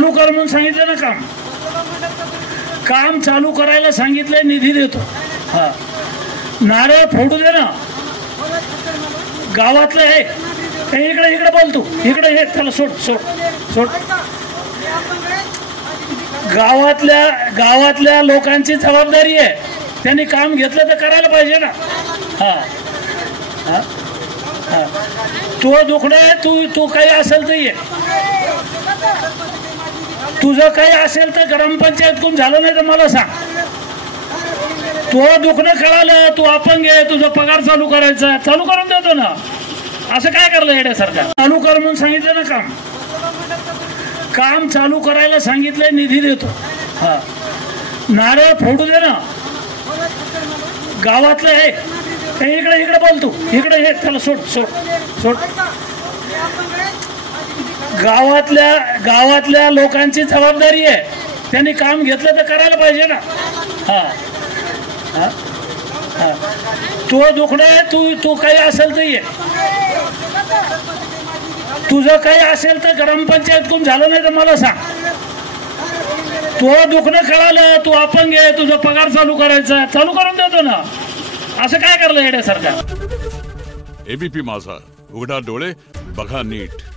चालू कर म्हणून सांगितलं ना काम काम चालू करायला सांगितलंय निधी देतो हा नारळ फोडू दे ना गावातलं आहे इकडे इकडे बोल तू इकडे हे त्याला सोड सोड सोड गावातल्या लोकांची जबाबदारी आहे त्यांनी काम घेतलं तर करायला पाहिजे ना हा हा हा तो दुखणं आहे तू काही असेल तर ये तुझं काही असेल तर ग्रामपंचायत कोण झालं नाही तर मला सांग तो दुखणं कळालं तू अपंग आहे तुझा पगार चालू करायचा चालू करून देतो ना असं काय करलं येण्यासारखं चालू कर म्हणून सांगितलं ना काम चालू करायला सांगितलंय निधी देतो हा नारळ फोडू दे ना गावातलं आहे इकडे इकडे बोल तू इकडे हे त्याला सोड सोड सोड गावातल्या लोकांची जबाबदारी आहे त्यांनी काम घेतलं तर करायला पाहिजे ना हा हा हा तो दुखणं आहे तू काही असेल तर ये तुझं काही असेल तर ग्रामपंचायत कोण झालं नाही तर मला सांग तो दुखणं कळालं तू अपंग आहे तुझा पगार चालू करायचा चालू करून देतो ना असं काय करलं येण्यासारखं एबीपी माझा उघडा डोळे बघा नीट।